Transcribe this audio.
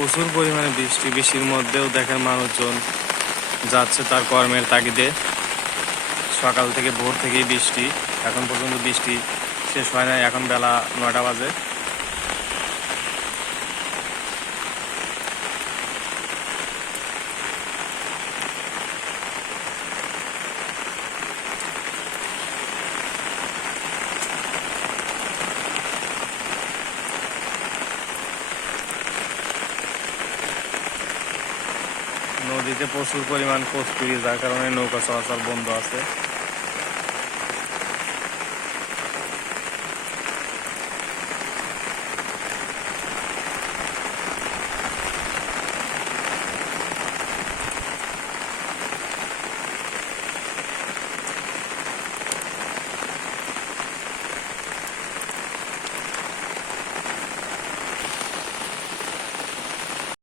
প্রচুর পরিমাণে বৃষ্টি, বৃষ্টির মধ্যেও দেখেন মানুষজন যাচ্ছে তার কর্মের তাগিদে। সকাল থেকে ভোর থেকেই বৃষ্টি, এখন পর্যন্ত বৃষ্টি শেষ হয় না। এখন বেলা 9টা বাজে। নদীতে প্রচুর পরিমাণ কস্তুরী, যার কারণে নৌকা চলাচল বন্ধ আছে।